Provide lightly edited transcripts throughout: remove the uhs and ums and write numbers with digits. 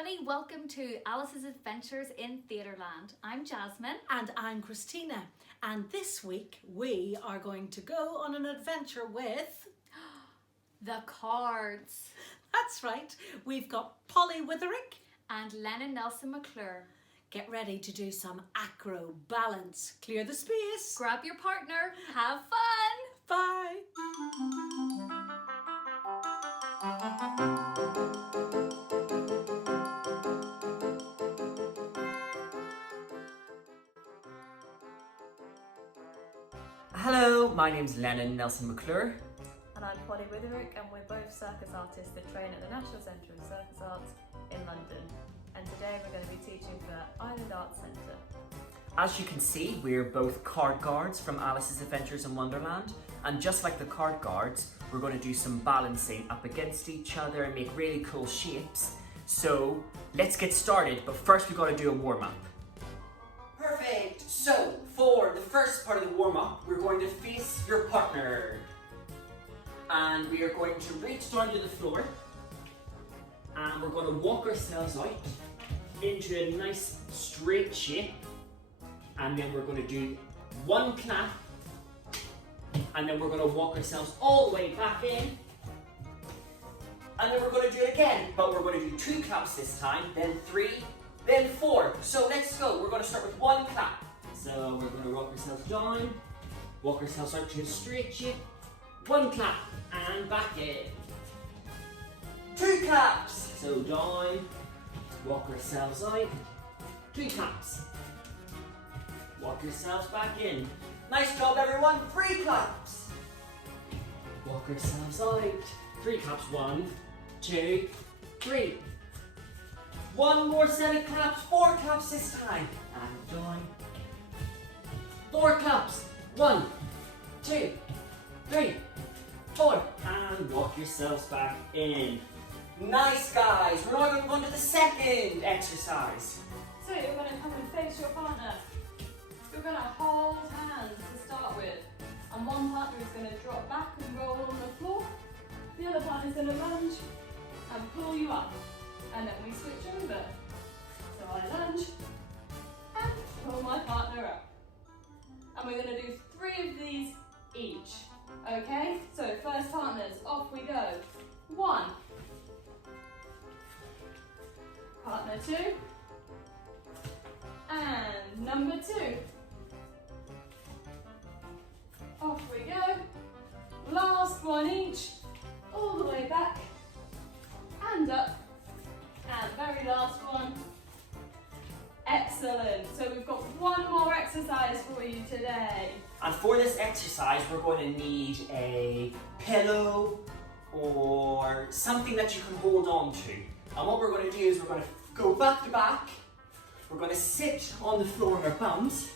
everybody, welcome to Alice's Adventures in Theatreland. I'm Jasmine. And I'm Christina, and this week we are going to go on an adventure with... The Cards. That's right, we've got Polly Witherick and Lennon Nelson McClure. Get ready to do some acro, balance, clear the space. Grab your partner, have fun. Bye. Hello, my name's Lennon Nelson McClure. And I'm Polly Witherick, and we're both circus artists that train at the National Centre of Circus Arts in London. And today we're going to be teaching for Island Arts Centre. As you can see, we're both card guards from Alice's Adventures in Wonderland. And just like the card guards, we're going to do some balancing up against each other and make really cool shapes. So let's get started, but first we've got to do a warm-up. Perfect! So, for the first part of the warm-up, we're going to face your partner. And we are going to reach down to the floor. And we're going to walk ourselves out into a nice straight shape. And then we're going to do one clap. And then we're going to walk ourselves all the way back in. And then we're going to do it again. But we're going to do 2 claps this time, then 3, then 4. So let's go. We're going to start with 1 clap. So we're going to rock ourselves down, walk ourselves out to a straight shape. 1 clap and back in. 2 claps. So down, walk ourselves out. 2 claps. Walk yourselves back in. Nice job, everyone. 3 claps. Walk ourselves out. 3 claps. 1, 2, 3. 1 more set of claps. 4 claps this time. And down. 4 claps. 1, 2, 3, 4. And walk yourselves back in. Nice, guys. We're now going to go on to the second exercise. So you're going to come and face your partner. You're going to hold hands to start with. And one partner is going to drop back and roll on the floor. The other partner is going to lunge and pull you up. And then we switch over. So I lunge and pull my partner up. And we're going to do 3 of these each. Okay? So first partners, off we go. 1. Partner 2. And number 2. Off we go. Last one each. All the way back. And up. And very last one. Excellent. So we've got one more exercise for you today. And for this exercise, we're going to need a pillow or something that you can hold on to. And what we're going to do is we're going to go back to back. We're going to sit on the floor on our bums.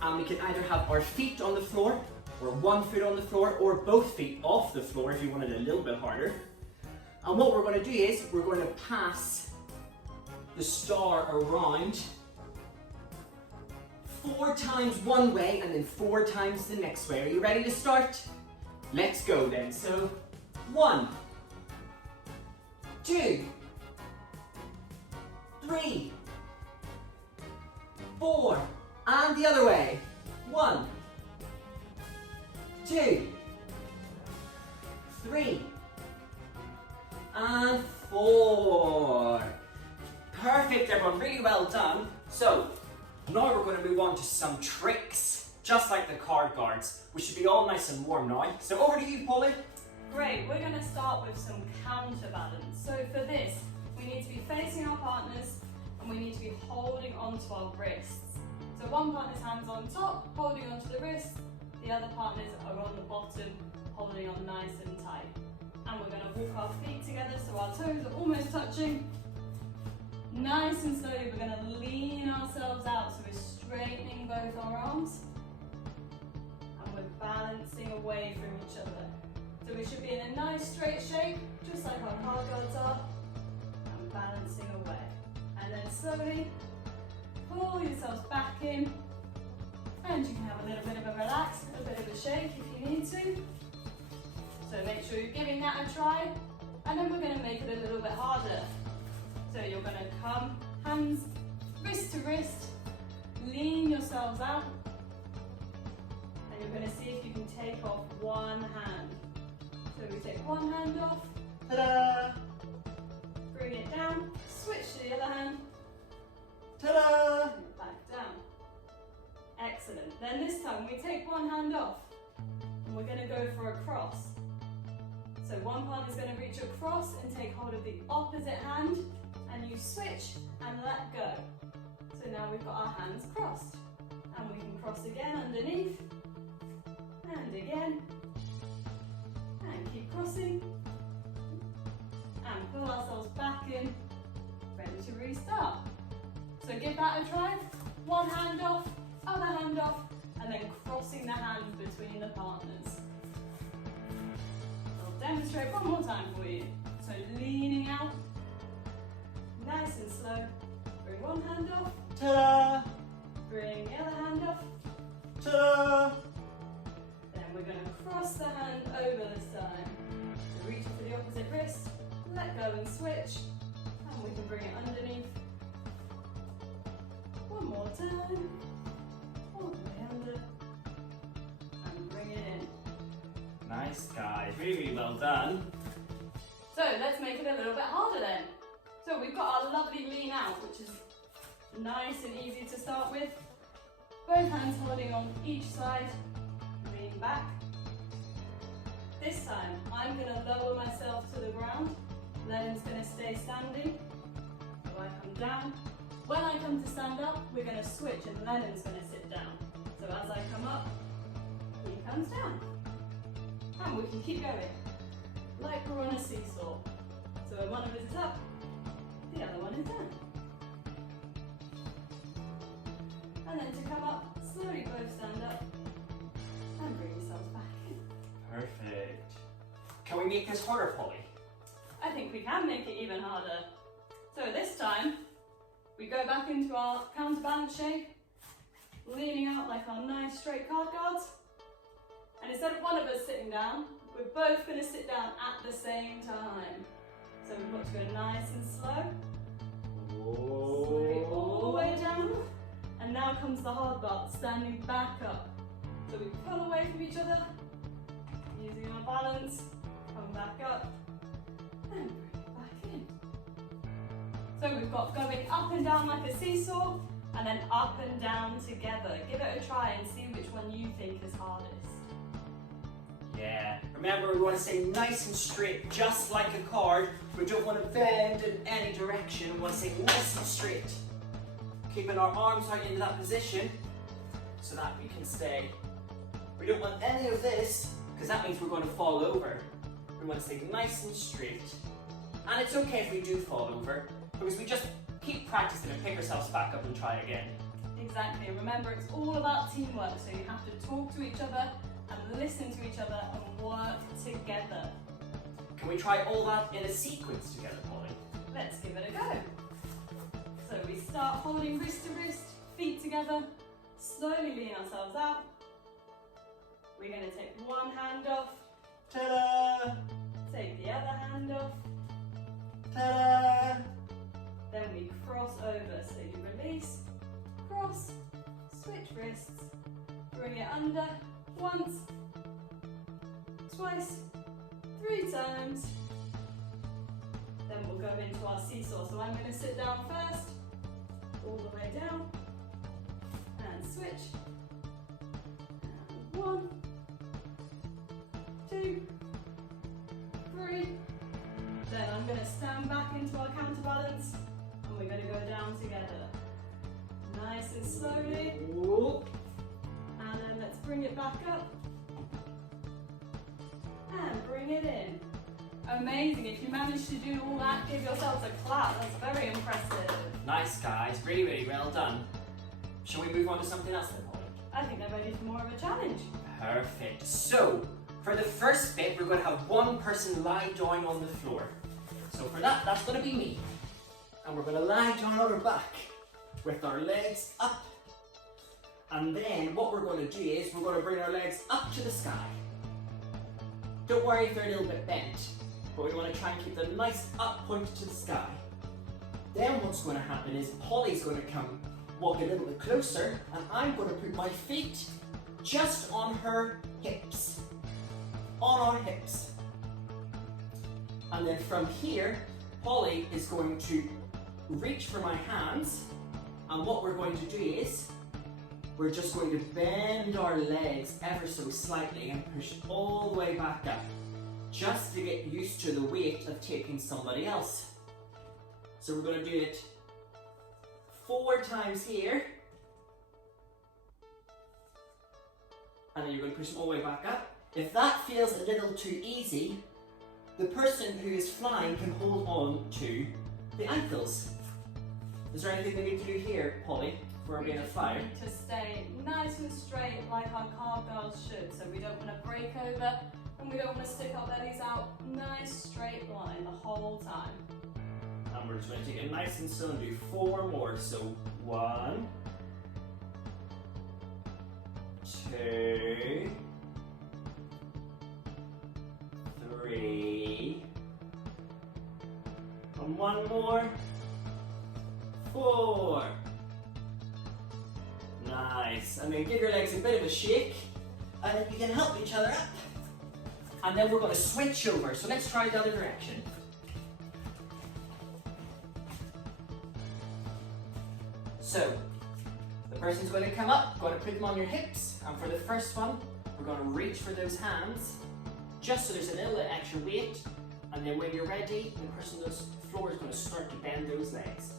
And we can either have our feet on the floor, or 1 foot on the floor, or both feet off the floor if you want it a little bit harder. And what we're going to do is we're going to pass the star around 4 times one way and then 4 times the next way. Are you ready to start? Let's go then. So 1, 2, 3, 4, and the other way. 1, 2, 3, and 4. Perfect, everyone, really well done. So, now we're going to move on to some tricks, just like the card guards. We should be all nice and warm now. So over to you, Polly. Great, we're going to start with some counterbalance. So for this, we need to be facing our partners and we need to be holding onto our wrists. So one partner's hands on top, holding onto the wrist. The other partners are on the bottom, holding on nice and tight. And we're going to walk our feet together so our toes are almost touching. Nice and slowly, we're going to lean ourselves out so we're straightening both our arms. And we're balancing away from each other. So we should be in a nice straight shape, just like our card guards are. And balancing away. And then slowly, pull yourselves back in. And you can have a little bit of a relax, a bit of a shake if you need to. So make sure you're giving that a try. And then we're going to make it a little bit harder. come, hands wrist to wrist, lean yourselves out, and you're going to see if you can take off one hand. So we take one hand off, Ta-da! bring it down, switch to the other hand, Ta-da! bring it back down. Excellent. Then this time we take one hand off and we're going to go for a cross. So one partner is going to reach across and take hold of the opposite hand, and you switch and let go. So now we've got our hands crossed, and we can cross again underneath and again, and keep crossing and pull ourselves back in, ready to restart. So give that a try. One hand off, other hand off, and then crossing the hands between the partners. I'll demonstrate one more time for you. So leaning out, nice and slow. Bring one hand off, Ta-da! bring the other hand off. Ta-da! Then we're going to cross the hand over this time. So reach for the opposite wrist, let go and switch, and we can bring it underneath. One more time. All the way under. And bring it in. Nice, guys. Really, really well done. So let's make it a little bit harder then. So we've got our lovely lean out, which is nice and easy to start with. Both hands holding on each side. Lean back. This time, I'm going to lower myself to the ground. Lenon's going to stay standing. So I come down. When I come to stand up, we're going to switch and Lenon's going to sit down. So as I come up, he comes down. And we can keep going. Like we're on a seesaw. So when one of us is up, the other one is down. And then to come up, slowly both stand up and bring yourselves back in. Perfect. Can we make this harder, Polly? I think we can make it even harder. So this time, we go back into our counterbalance shape, leaning out like our nice straight card guards. And instead of one of us sitting down, we're both going to sit down at the same time. So we've got to go nice and slow. Slowly all the way down. And now comes the hard part, standing back up. So we pull away from each other, using our balance, come back up, and bring it back in. So we've got going up and down like a seesaw, and then up and down together. Give it a try and see which one you think is hardest. Yeah. Remember, we want to stay nice and straight, just like a card. We don't want to bend in any direction. We want to stay nice and straight. Keeping our arms right into that position so that we can stay. We don't want any of this because that means we're going to fall over. We want to stay nice and straight. And it's okay if we do fall over because we just keep practicing and pick ourselves back up and try again. Exactly. Remember, it's all about teamwork, so you have to talk to each other and listen to each other and work together. Can we try all that in a sequence together, Polly? Let's give it a go. So we start holding wrist to wrist, feet together, slowly lean ourselves out. We're going to take one hand off, Ta-da! take the other hand off, Ta-da! then we cross over. So you release, cross, switch wrists, bring it under, once, twice, 3 times. Then we'll go into our seesaw. So I'm going to sit down first, all the way down, and switch. And 1, 2, 3. Then I'm going to stand back into our counterbalance, and we're going to go down together. Nice and slowly. Ooh. And then let's bring it back up. And bring it in. Amazing. If you managed to do all that, give yourselves a clap. That's very impressive. Nice, guys. Really, really well done. Shall we move on to something else then, Polly? I think I'm ready for more of a challenge. Perfect. So, for the first bit, we're going to have one person lie down on the floor. So for that, that's going to be me. And we're going to lie down on our back with our legs up. And then what we're going to do is we're going to bring our legs up to the sky. Don't worry if they're a little bit bent, but we want to try and keep them nice up point to the sky. then what's going to happen is Polly's going to come walk a little bit closer, and I'm going to put my feet just on her hips. On our hips. And then from here, Polly is going to reach for my hands, and what we're going to do is we're just going to bend our legs ever so slightly and push all the way back up, just to get used to the weight of taking somebody else. So we're going to do it 4 times here, and then you're going to push them all the way back up. If that feels a little too easy, the person who is flying can hold on to the ankles. Is there anything we need to do here, Polly, for being a flyer? We need to stay nice and straight like our card girls should. So we don't want to break over and we don't want to stick our bellies out. Nice straight line the whole time. And we're just going to take it nice and slow and do 4 more. So 1, 2, 3, and 1 more, 4. Nice. And then give your legs a bit of a shake, and then you can help each other up. And then we're going to switch over. So let's try the other direction. So the person's going to come up, going to put them on your hips, and for the first one, we're going to reach for those hands, just so there's a little bit extra weight, and then when you're ready, the person on the floor is going to start to bend those legs.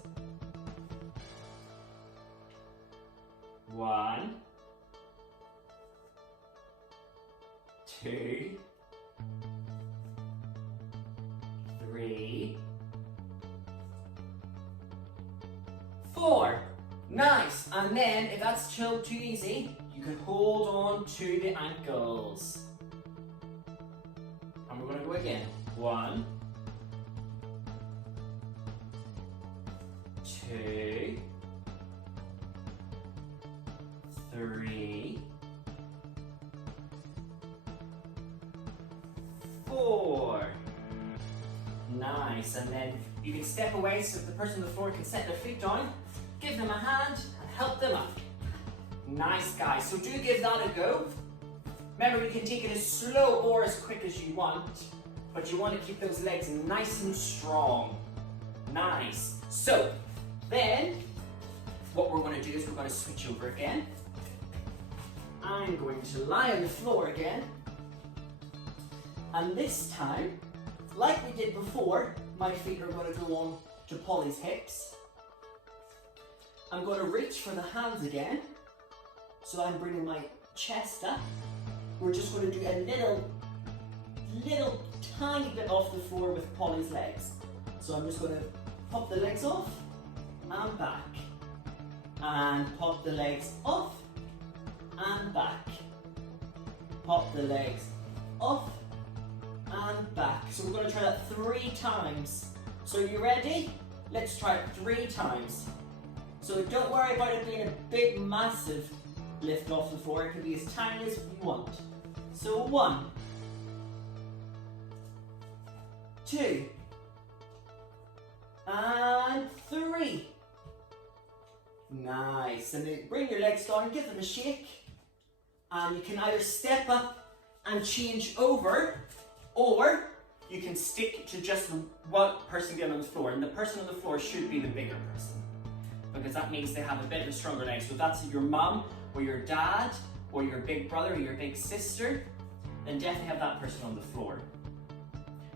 1, 2, 3, 4. Nice. And then, if that's still too easy, you can hold on to the ankles. And we're going to go again. 1, 2, 3, 4. Nice. And then you can step away so that the person on the floor can set their feet down. Give them a hand and help them up. Nice, guys. So do give that a go. Remember, you can take it as slow or as quick as you want, but you want to keep those legs nice and strong. Nice. So then what we're going to do is we're going to switch over again. I'm going to lie on the floor again. And this time, like we did before, my feet are going to go on to Polly's hips. I'm going to reach for the hands again. So I'm bringing my chest up. We're just going to do a little tiny bit off the floor with Polly's legs. So I'm just going to pop the legs off and back. And pop the legs off and back. Pop the legs off and back. So we're going to try that 3 times. So you ready? Let's try it 3 times. So don't worry about it being a big, massive lift off the floor. It can be as tiny as you want. So 1, 2, and 3. Nice. And then bring your legs down, give them a shake. And you can either step up and change over, or you can stick to just one person getting on the floor. And the person on the floor should be the bigger person, because that means they have a bit of a stronger leg. So if that's your mum, or your dad, or your big brother, or your big sister, then definitely have that person on the floor.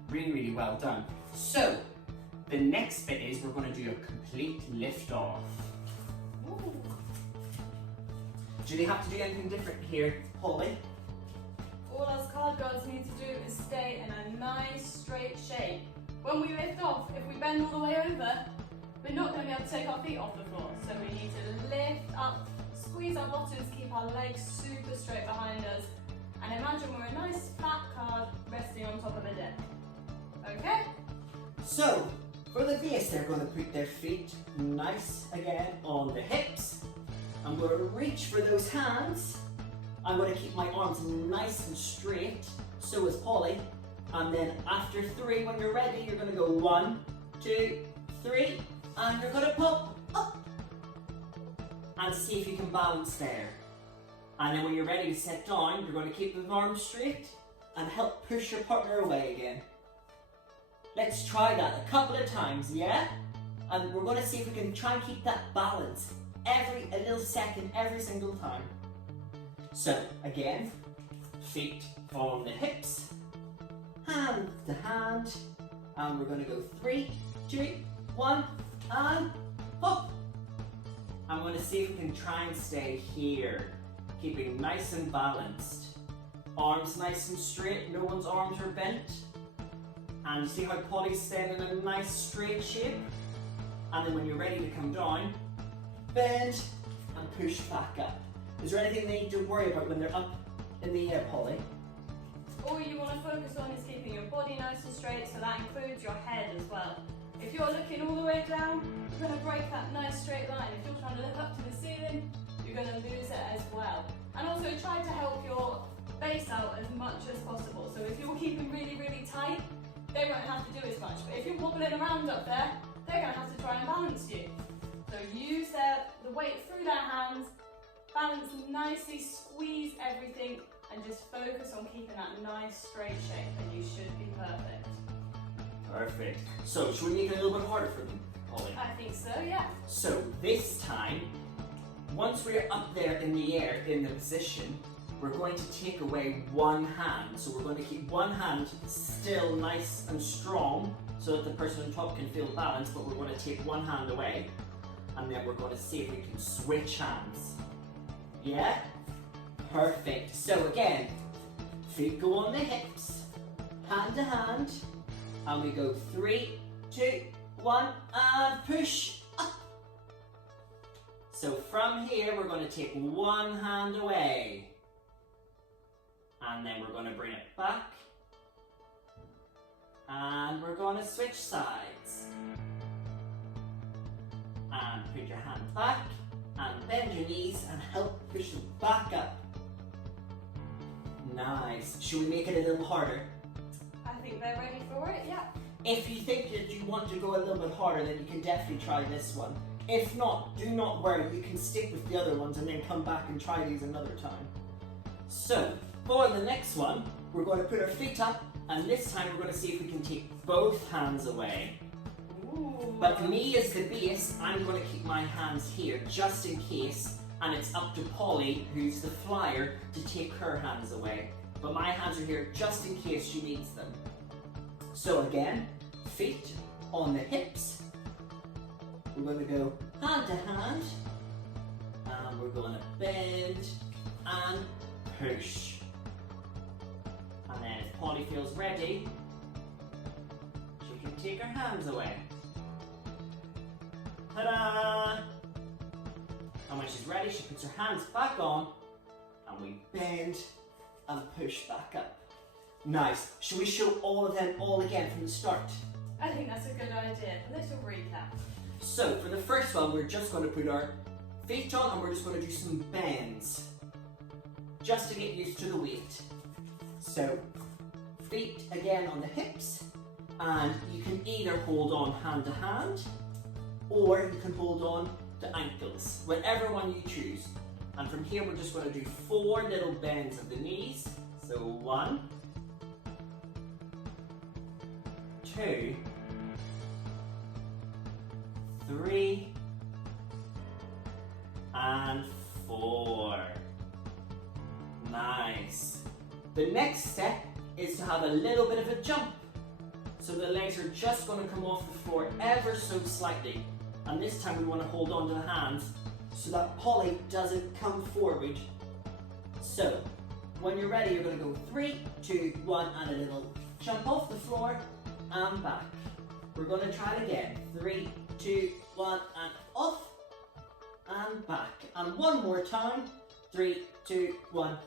Really, really well done. So, the next bit is we're going to do a complete lift off. Ooh. Do they have to do anything different here, Polly? All us card girls need to do is stay in a nice straight shape. When we lift off, if we bend all the way over, we're not going to be able to take our feet off the floor. So we need to lift up, squeeze our bottoms, keep our legs super straight behind us, and imagine we're a nice flat card resting on top of a deck. Okay? So, for the base, they're going to put their feet nice again on the hips. I'm going to reach for those hands. I'm going to keep my arms nice and straight, so is Polly. And then after 3, when you're ready, you're going to go 1, 2, 3, and you're gonna pop up. And see if you can balance there. And then when you're ready to set down, you're gonna keep the arms straight and help push your partner away again. Let's try that a couple of times, yeah? And we're gonna see if we can try and keep that balance a little second, every single time. So, again, feet on the hips, hand to hand, and we're gonna go 3, 2, 1, and hop. I'm gonna see if we can try and stay here, keeping nice and balanced. Arms nice and straight, no one's arms are bent. And you see how Polly's staying in a nice straight shape? And then when you're ready to come down, bend and push back up. Is there anything they need to worry about when they're up in the air, Polly? All you want to focus on is keeping your body nice and straight, so that includes your head as well. If you're looking all the way down, you're going to break that nice straight line. If you're trying to look up to the ceiling, you're going to lose it as well. And also try to help your base out as much as possible. So if you're keeping really, really tight, they won't have to do as much. But if you're wobbling around up there, they're going to have to try and balance you. So use the weight through their hands, balance nicely, squeeze everything, and just focus on keeping that nice straight shape, and you should be perfect. Perfect. So, should we make it a little bit harder for them, Polly? I think so, yeah. So, this time, once we're up there in the air, in the position, we're going to take away one hand. So we're going to keep one hand still nice and strong so that the person on top can feel balanced, but we're going to take one hand away. And then we're going to see if we can switch hands. Yeah? Perfect. So again, feet go on the hips, hand to hand, and we go 3, 2, 1, and push up. So from here, we're going to take one hand away. And then we're going to bring it back. And we're going to switch sides. And put your hand back and bend your knees and help push them back up. Nice. Should we make it a little harder? I think they're ready for it, yeah. If you think that you want to go a little bit harder, then you can definitely try this one. If not, do not worry. You can stick with the other ones and then come back and try these another time. So, for the next one, we're going to put our feet up, and this time we're going to see if we can take both hands away. Ooh. But me as the base, I'm going to keep my hands here just in case, and it's up to Polly, who's the flyer, to take her hands away. But my hands are here just in case she needs them. So again, feet on the hips. We're going to go hand to hand, and we're going to bend and push. And then if Polly feels ready, she can take her hands away. Ta-da! And when she's ready, she puts her hands back on, and we bend and push back up. Nice. Should we show all of them all again from the start? I think that's a good idea. A little recap. So for the first one, we're just going to put our feet on, and we're just going to do some bends, just to get used to the weight. So feet again on the hips, and you can either hold on hand to hand, or you can hold on to ankles, whatever one you choose. And from here, we're just going to do 4 little bends of the knees. So 1, 2, 3, and 4. Nice. The next step is to have a little bit of a jump. So the legs are just going to come off the floor ever so slightly. And this time we want to hold on to the hands so that Polly doesn't come forward. So when you're ready, you're going to go 3, 2, 1, and a little jump off the floor and back. We're going to try it again. 3, 2, 1, and off and back. And one more time. 3, 2, 1,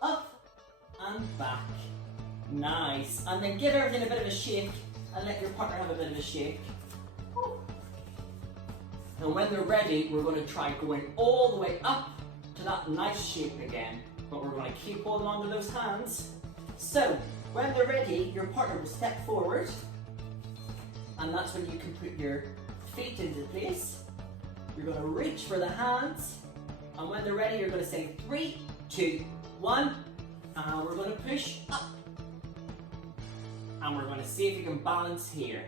up and back. Nice. And then give everything a bit of a shake and let your partner have a bit of a shake. And when they're ready, we're going to try going all the way up to that nice shape again. But we're going to keep holding on to those hands. So, when they're ready, your partner will step forward. And that's when you can put your feet into place. You're going to reach for the hands. And when they're ready, you're going to say 3, 2, 1. And we're going to push up. And we're going to see if you can balance here.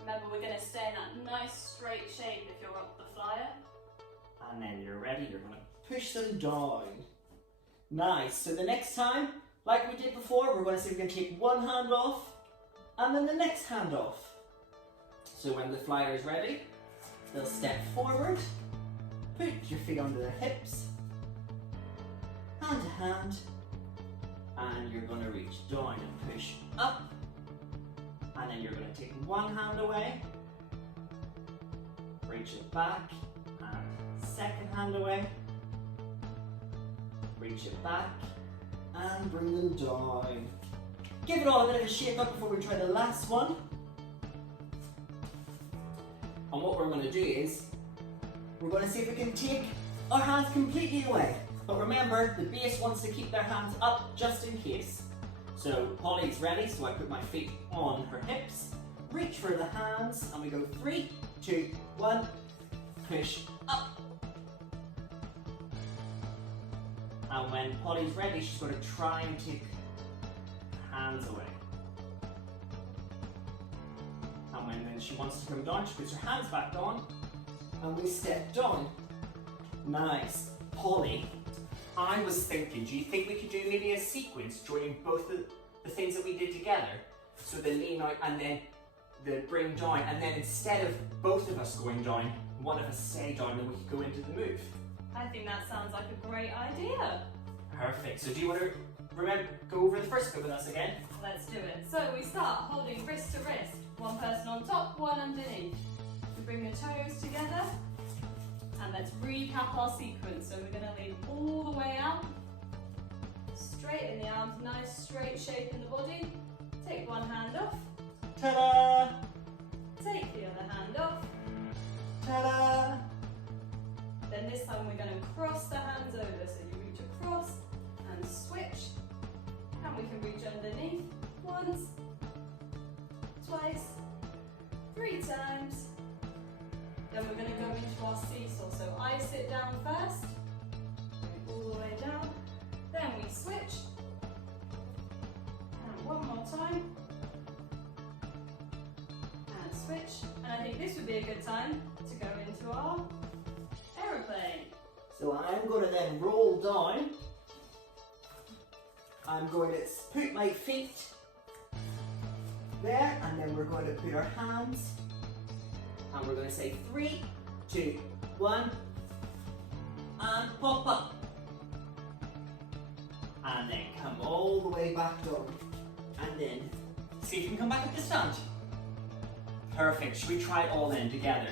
Remember, we're going to stay in that nice straight shape if you're up the flyer. And then you're ready, you're going to push them down. Nice. So the next time, like we did before, we're going to see if we can take one hand off and then the next hand off. So when the flyer is ready, they'll step forward, put your feet under their hips, hand to hand, and you're going to reach down and push up. And then you're going to take one hand away, reach it back, and second hand away, reach it back, and bring them down. Give it all a bit of a shake up before we try the last one. And what we're going to do is, we're going to see if we can take our hands completely away. But remember, the base wants to keep their hands up just in case. So Polly's ready, so I put my feet on her hips, reach for the hands, and we go 3, 2, 1, push up. And when Polly's ready, she's going to try and take her hands away. And when then she wants to come down, she puts her hands back on, and we step down. Nice. Polly, I was thinking, do you think we could do maybe a sequence joining both the things that we did together? So the lean out and then the bring down, and then instead of both of us going down, one of us stay down and we could go into the move. I think that sounds like a great idea. Perfect. So do you want to go over the first bit with us again? Let's do it. So we start holding wrist to wrist. One person on top, one underneath. We bring the toes together. And let's recap our sequence. So we're going to lean all the way out. Straight in the arms, nice straight shape in the body. Take one hand off. Ta-da! Take the other hand off. Ta-da! Then this time we're going to cross the hands over. So you reach across and switch. And we can reach underneath once, twice, 3 times. Then we're going to go into our seesaw. So I sit down first, all the way down. Then we switch. And one more time. And switch. And I think this would be a good time to go into our aeroplane. So I'm going to then roll down. I'm going to put my feet there, and then we're going to put our hands, and we're going to say 3, 2, 1, and pop up. And then come all the way back down. And then see if you can come back up to stand. Perfect. Should we try it all then together?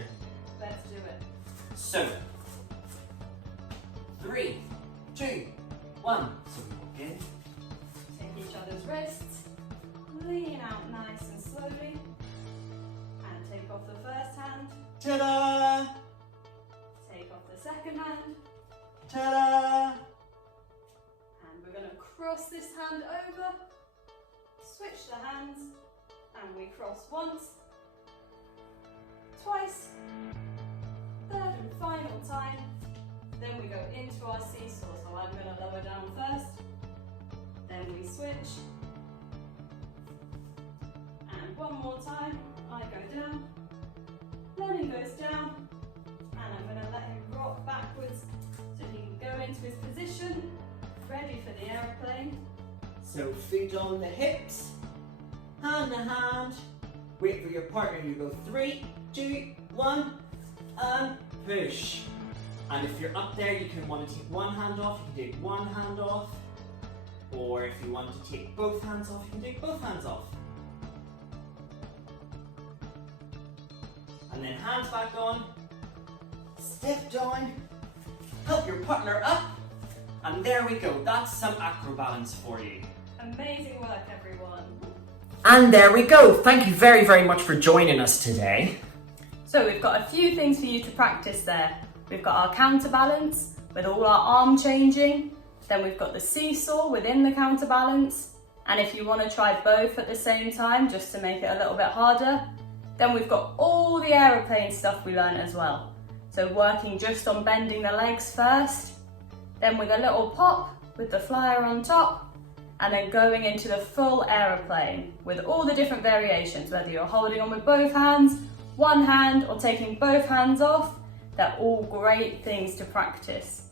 Let's do it. So, 3, 2, 1. So we walk in. Take each other's wrists, lean out nice and slowly, and take off the first hand, Ta-da! take off the second hand, Ta-da! and we're going to cross this hand over, switch the hands, and we cross once, twice, third and final time. Then we go into our seesaw, so I'm going to lower down first, then we switch, and one more time, I go down, Lennon goes down, and I'm going to let him rock backwards so he can go into his position, ready for the aeroplane. So feet on the hips, hand to hand. Wait for your partner. You go 3, 2, 1, and push. And if you're up there, you can want to take one hand off. You can take one hand off. Or if you want to take both hands off, you can take both hands off. And then hands back on. Step down. Help your partner up. And there we go. That's some acro balance for you. Amazing work, everyone. And there we go. Thank you very, very much for joining us today. So we've got a few things for you to practice there. We've got our counterbalance with all our arm changing. Then we've got the seesaw within the counterbalance. And if you want to try both at the same time, just to make it a little bit harder, Then we've got all the aeroplane stuff we learned as well. So working just on bending the legs first, then with a little pop with the flyer on top, and then going into the full aeroplane with all the different variations, whether you're holding on with both hands, one hand, or taking both hands off. They're all great things to practice.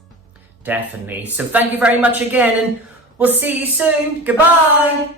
Definitely. So thank you very much again, and we'll see you soon. Goodbye.